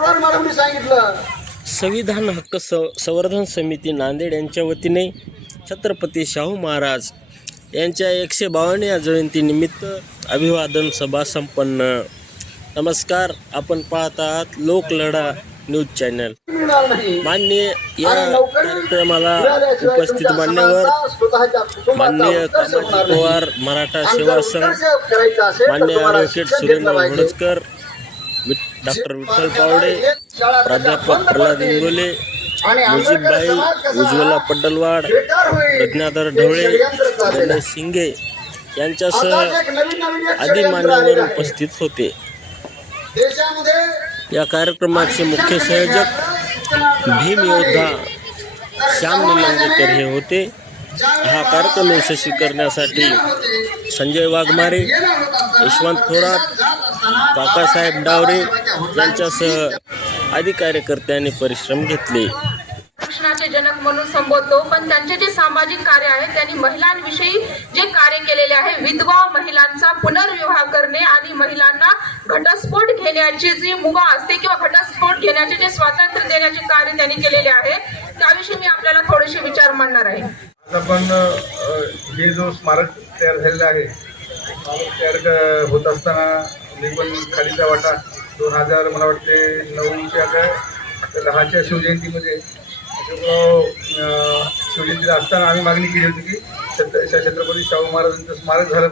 वारंवार मला कोणी सांगितलं. संविधान हक्क संवर्धन समिती नांदेड यांच्या वतीने छत्रपती शाहू महाराज यांच्या 152व्या जयंतीनिमित्त अभिवादन सभा संपन्न. नमस्कार, आपण पाहत आहात लोकलढा न्यूज चॅनल. मिळणार नाही. माननीय या आणि नोकरी कार्यक्रमाला मिळाल्याशिवाय उपस्थित तुमच्या मान्यवर समाजाचा, स्वतःच्या कुटुंबाचा माननीय उत्कर्ष कामाजी होणार नाही. पवार मराठा आणि सेवा जर संघ, उत्कर्ष करायचा असेल तर माननीय तुम्हाला ॲडव्होकेट शिक्षण सुरेंद्र घेतलं पाहिजे. घोडजकर, डॉक्टर विठ्ठल पावडे, प्राध्यापक प्रल्हाद इंगोले, आणि मुजीबभाई, समाज कसा उज्ज्वला पड्डलवाड, बेकार होईल प्रज्ञाधर हे ढवळे, षडयंत्र चाललेलं आहे. गणेश शिंगे आता यांच्यासह एक नवीन आदी षडयंत्र मान्यवर आलेलं आहे. उपस्थित होते. देशामध्ये या कार्यक्रमाचे मुख्य संयोजक भीम योद्धा श्याम निलंगेकर हे होते. हा कार्यक्रम यशस्वी करण्यासाठी संजय वाघमारे, यशवंत थोरात, काकासाहेब डावरे यांच्यासह आदी कार्यकर्त्यांनी परिश्रम घेतले. शिक्षणाचे जनक म्हणून संबोधतो, पण त्यांचे जे सामाजिक कार्य आहे त्यांनी महिलांविषयी जे कार्य केलेले आहे, विधवा महिलांचा पुनर्विवाह करणे आणि महिलांना घटस्फोट घेण्याची जी मुभा असते किंवा घटस्फोट घेण्याचे जे स्वातंत्र्य देण्याचे कार्य त्यांनी केलेले आहे, त्याविषयी मी आपल्याला थोडेसे विचार मांडणार आहे. आपण हे जो स्मारक तयार झालेला आहे, स्मारक तयार होत असताना मी पण खालीचा वाटा 2000 मला वाटते 9च्या का 10च्या शिवजयंतीमध्ये शिवजयंतीला असताना आम्ही मागणी केली होती की छत्रपती शाहू महाराजांचं स्मारक झालं.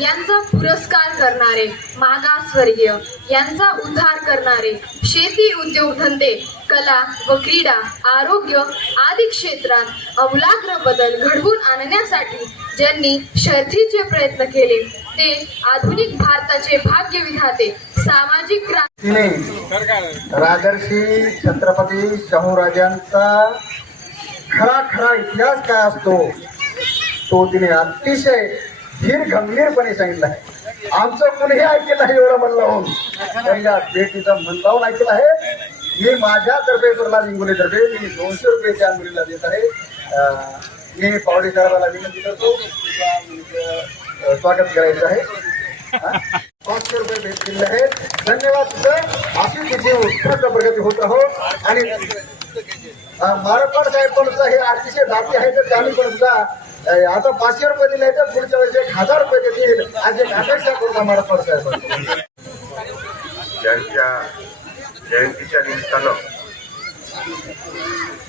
यांचा पुरस्कार करणारे, मागासवर्गीय यांचा उद्धार करणारे, शेती, उद्योगधंदे, कला व क्रीडा, आरोग्य आदी क्षेत्रात अमूलाग्र बदल घडवून आणण्यासाठी ज्यांनी शर्थीचे प्रयत्न केले, ते आधुनिक भारताचे भाग्य विधाते, सामाजिक तिने राजर्षी छत्रपती शाहूराजांचा खरा इतिहास काय असतो तो तिने अतिशय धीर गंभीरपणे सांगितलं आहे. आमचं कुणीही ऐकलं नाही एवढं मन लावून, त्यांच्या भेटीचं मन लावून ऐकलं आहे. मी माझ्यातर्फे प्रल्हाद इंगोलेतर्फे मी 200 रुपये त्या मुलीला देत आहे. मी पावडे साहेबाला विनंती करतो स्वागत करायचं आहे. 500 रुपये भेट दिले आहेत. धन्यवाद सर. अशी तिची उत्कृष्ट प्रगती होत राहो. आणि मारपाड साहेब पण हे अतिशय धापी आहे, तर त्यांनी पण सुद्धा आता 500 रुपये दिले तर पुढच्या वेळेस 1000 रुपये देतील. आज एक अपेक्षा करतो मारपाड साहेब. त्यांच्या जयंतीच्या निमित्तानं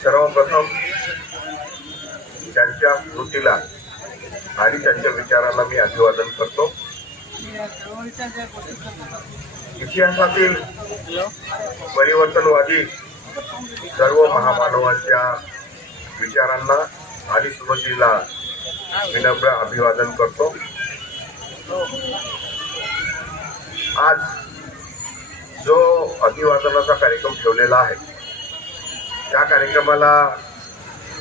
सर्वप्रथम त्यांच्या स्मृतीला आणि त्यांच्या विचाराला मी अभिवादन करतो. इतिहासातील परिवर्तनवादी सर्व महामानवांच्या विचारांना आणि स्मृतीला विनम्र अभिवादन करतो. आज जो अभिवादनाचा कार्यक्रम ठेवलेला आहे, त्या कार्यक्रमाला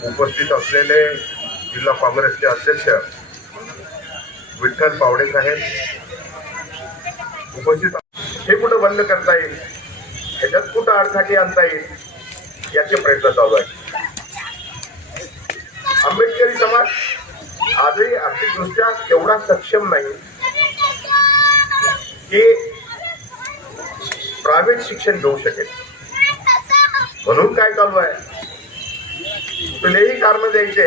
उपस्थित असलेले जिल्हा काँग्रेसचे अध्यक्ष विठ्ठल पावडे साहेब उपस्थित. हे कुठं बंद करता येईल, ह्याच्यात कुठं अडथळे आणता येईल याचे प्रयत्न चालू आहेत. आंबेडकरी समाज आजही आर्थिकदृष्ट्या तेवढा सक्षम नाही की प्रायव्हेट शिक्षण घेऊ शकेल. म्हणून काय चालू आहे, कुठलेही कारण द्यायचे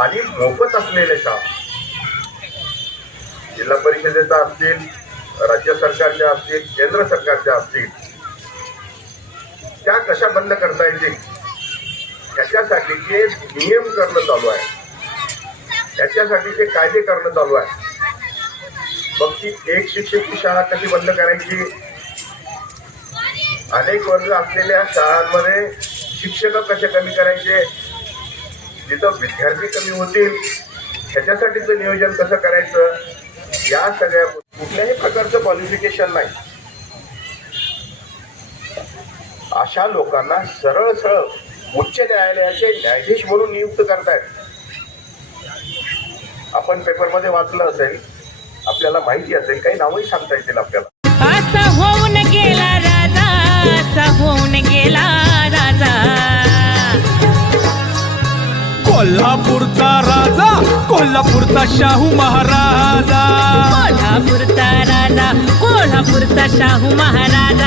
आणि मोफत असलेले शाळा, जिल्हा परिषदेचा असतील, राज्य सरकारच्या असतील, केंद्र सरकारच्या असतील, त्या कशा बंद करता येतील त्याच्यासाठीचे नियम करणं चालू आहे, त्याच्यासाठीचे कायदे करणं चालू आहे. मग ती एक शिक्षकची शाळा कशी बंद करायची, अनेक वर्ग असलेल्या शाळांमध्ये शिक्षक कसे कमी करायचे, जिथं विद्यार्थी कमी होतील ह्याच्यासाठीचं नियोजन कसं करायचं, या सगळ्या कुठल्याही प्रकारचं क्वालिफिकेशन नाही. अशा लोकांना सरळ सरळ उच्च न्यायालयाचे न्यायाधीश म्हणून नियुक्त करतायत. आपण पेपरमध्ये वाचलं असेल, आपल्याला माहिती असेल, काही नावही सांगता येतील आपल्याला. असा होऊन गेला राजा, असा होऊन गेला राजा, कोल्हापूरचा राजा, कोल्हापूरचा शाहू महाराजा, कोल्हापूरचा राजा, कोल्हापूरचा शाहू महाराज.